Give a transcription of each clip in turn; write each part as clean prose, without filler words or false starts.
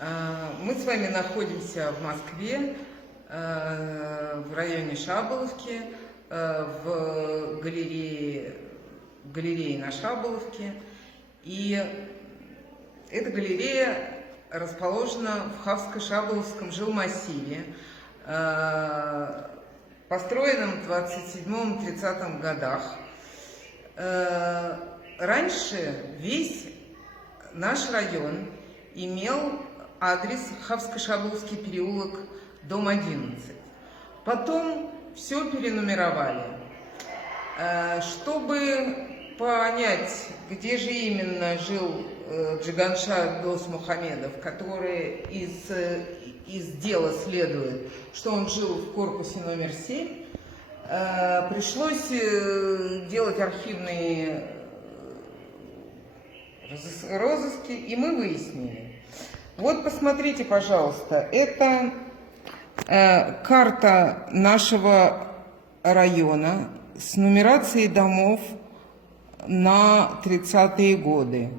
Мы с вами находимся в Москве, в районе Шаболовки, в галерее на Шаболовке. И эта галерея расположена в Хавско-Шаболовском жилмассиве, построенном в 27-30 годах. Раньше весь наш район имел адрес Хавско-Шаболовский переулок, дом 11. Потом все перенумеровали. Чтобы понять, где же именно жил Джиганшад Досмухамедов, который из дела следует, что он жил в корпусе номер 7, пришлось делать архивные розыски, и мы выяснили. Вот посмотрите, пожалуйста, это карта нашего района с нумерацией домов на 30-е годы.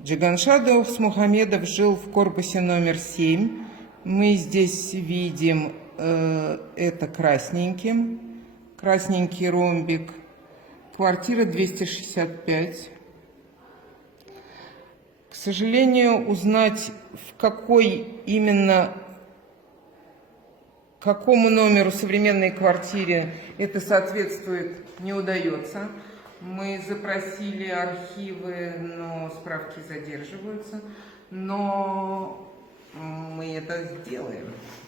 Джиганшад Досмухамедов жил в корпусе номер 7. Мы здесь видим это красненький ромбик. Квартира 265. К сожалению, узнать, в какому номеру современной квартире это соответствует, не удается. Мы запросили архивы, но справки задерживаются. Но мы это сделаем.